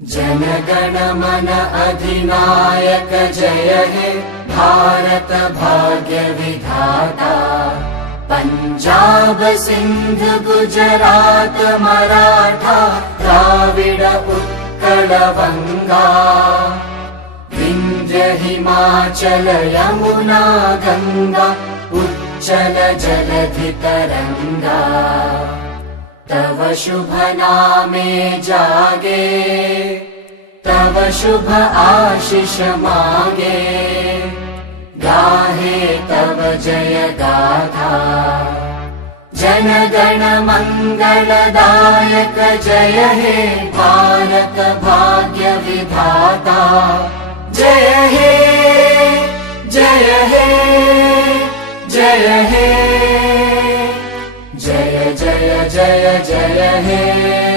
जनगण मन अधिनायक जय हे भारत भाग्य विधाता। पंजाब सिंध गुजरात मराठा द्राविड उत्कल बंगा। विंध्य हिमाचल यमुना गंगा उच्चल जलधि तरंगा। तव शुभ नामे जागे तव शुभ आशीष मागे। गाहे तव जय गाथा जनगण मंगलदायक जय हे भारत भाग्य विधाता। जय हे जय हे जय हे जय जय जय जय हे।